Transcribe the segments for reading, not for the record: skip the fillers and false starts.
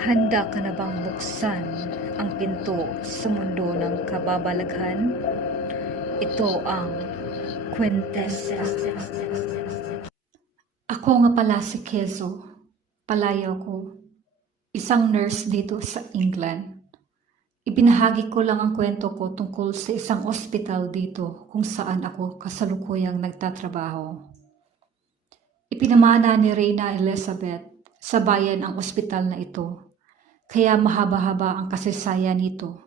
Handa ka na bang buksan ang pinto sa mundo ng kababalaghan? Ito ang Quintessa. Ako nga pala si Kezo. Palayo ko. Isang nurse dito sa England. Ibinahagi ko lang ang kwento ko tungkol sa isang ospital dito kung saan ako kasalukuyang nagtatrabaho. Ipinamana ni Reyna Elizabeth sa bayan ang ospital na ito, kaya mahaba-haba ang kasaysayan nito.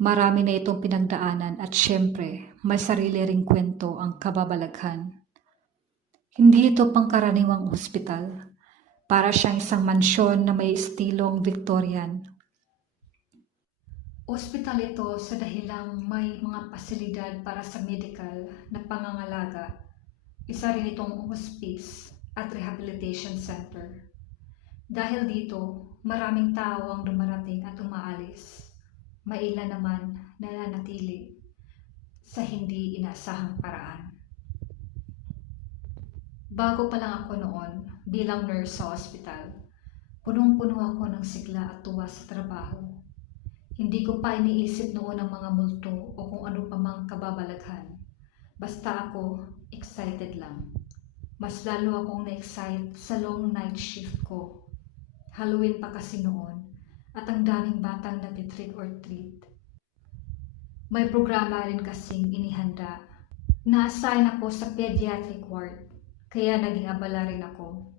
Marami na itong pinagdaanan at syempre may sarili ring kwento ang kababalaghan. Hindi ito pangkaraniwang ospital, para siyang isang mansyon na may estilong Victorian. Ospital ito sa dahilang may mga pasilidad para sa medical na pangangalaga. Isa rin itong hospice at rehabilitation center. Dahil dito, maraming tao ang dumarating at umaalis. May ilan naman na nanatili sa hindi inaasahang paraan. Bago pa lang ako noon bilang nurse sa ospital, punong-puno ako ng sigla at tuwa sa trabaho. Hindi ko pa iniisip noon ang mga multo o kung ano pa mang kababalaghan. Basta ako, excited lang. Mas lalo akong na-excite sa long night shift ko. Halloween pa kasi noon at ang daming batang nati-trick or treat. May programa rin kasing inihanda. Na-assign ako sa pediatric ward, kaya naging abala rin ako.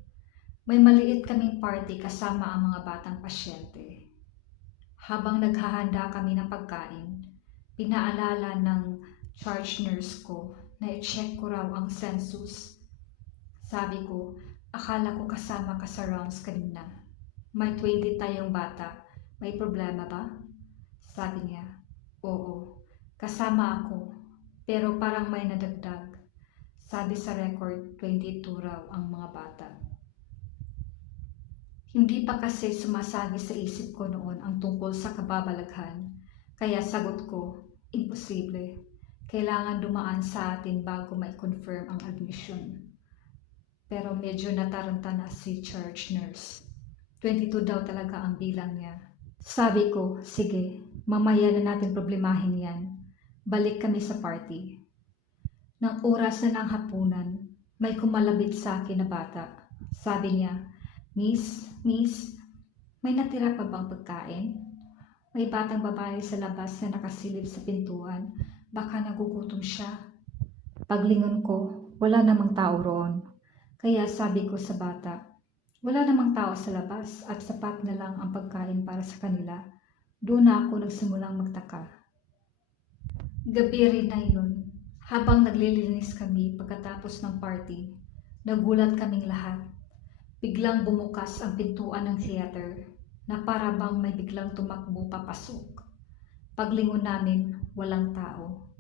May maliit kaming party kasama ang mga batang pasyente. Habang naghahanda kami ng pagkain, pinaalala ng charge nurse ko na i-check ko raw ang census. Sabi ko, akala ko kasama ka sa rounds kanina. May 20 tayong bata. May problema ba? Sabi niya, oo, kasama ako, pero parang may nadagdag. Sabi sa record, 22 raw ang mga bata. Hindi pa kasi sumasagi sa isip ko noon ang tungkol sa kababalaghan, kaya sagot ko, imposible. Kailangan dumaan sa atin bago mai-confirm ang admission. Pero medyo nataranta na si charge nurse. 22 daw talaga ang bilang niya. Sabi ko, sige, mamaya na natin problemahin yan. Balik kami sa party. Nang oras na ng hapunan, may kumalabit sa akin na bata. Sabi niya, Miss, may natira pa bang pagkain? May batang babae sa labas na nakasilip sa pintuan. Baka nagugutom siya. Paglingon ko, wala namang tao roon. Kaya sabi ko sa bata, wala namang tao sa labas at sapat na lang ang pagkain para sa kanila. Doon na ako nagsimulang magtaka. Gabi rin na yun. Habang naglilinis kami pagkatapos ng party, nagulat kaming lahat. Biglang bumukas ang pintuan ng theater na para bang may biglang tumakbo papasok. Paglingon namin, walang tao.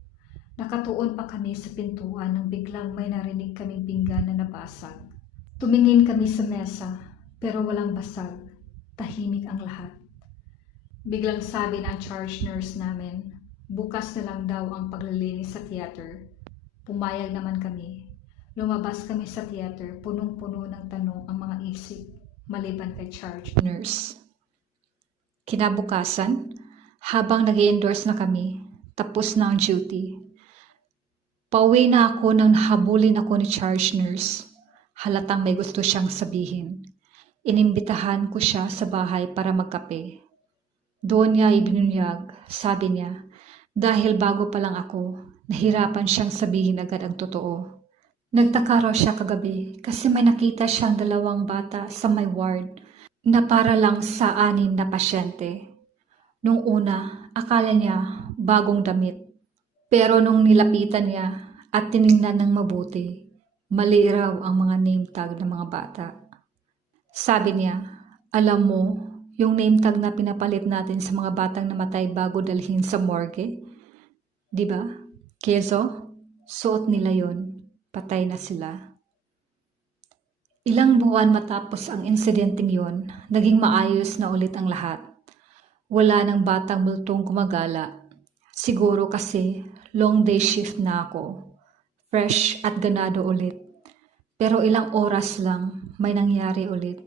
Nakatuon pa kami sa pintuan nang biglang may narinig kaming pinggan na nabasag. Tumingin kami sa mesa pero walang basag. Tahimik ang lahat. Biglang sabi ng charge nurse namin, bukas na lang daw ang paglilinis sa theater. Pumayag naman kami. Lumabas kami sa theater, punong-puno ng tanong ang mga isip, maliban kay charge nurse. Kinabukasan, habang nag-i-endorse na kami, tapos na ang duty. Pauwi na ako nang nahabulin ako ni charge nurse. Halatang may gusto siyang sabihin. Inimbitahan ko siya sa bahay para magkape. Doon niya ibinunyag, sabi niya, dahil bago pa lang ako, nahirapan siyang sabihin agad ang totoo. Nagtaka raw siya kagabi kasi may nakita siyang 2 bata sa may ward na para lang sa 6 na pasyente. Nung una, akala niya bagong damit. Pero nung nilapitan niya at tinignan ng mabuti, mali raw ang mga name tag ng mga bata. Sabi niya, alam mo, yung name tag na pinapalit natin sa mga batang namatay bago dalhin sa morgue? Diba? Kezo, suot nila yon. Patay na sila. Ilang buwan matapos ang insidenteng yon, naging maayos na ulit ang lahat. Wala nang batang multong gumagala. Siguro kasi long day shift na ako. Fresh at ganado ulit. Pero ilang oras lang may nangyari ulit.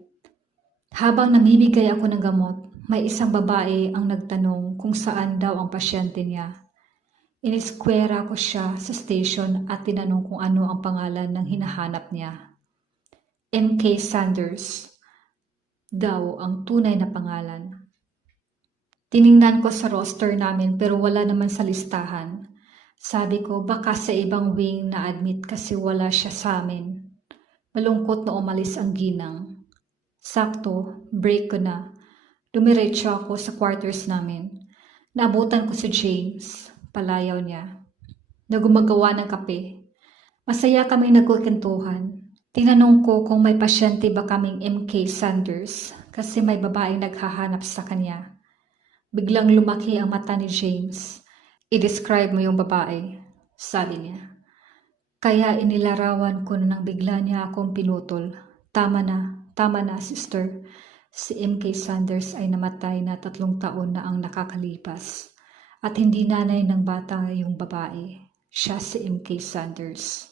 Habang namimigay ako ng gamot, may isang babae ang nagtanong kung saan daw ang pasyente niya. Iniskwera ko siya sa station at tinanong kung ano ang pangalan ng hinahanap niya. M.K. Sanders daw ang tunay na pangalan. Tiningnan ko sa roster namin pero wala naman sa listahan. Sabi ko baka sa ibang wing na admit kasi wala siya sa amin. Malungkot na umalis ang ginang. Sakto, break ko na. Dumiretso ako sa quarters namin. Naabutan ko si James. Palayaw niya. Na gumagawa ng kape. Masaya kami nagkukentuhan. Tinanong ko kung may pasyente ba kaming M.K. Sanders kasi may babaeng naghahanap sa kanya. Biglang lumaki ang mata ni James. I-describe mo yung babae, sabi niya. Kaya inilarawan ko na nang bigla niya akong pinutol. Tama na sister. Si M.K. Sanders ay namatay na 3 taon na ang nakakalipas. At hindi nanay ng bata yung babae. Siya si M.K. Sanders.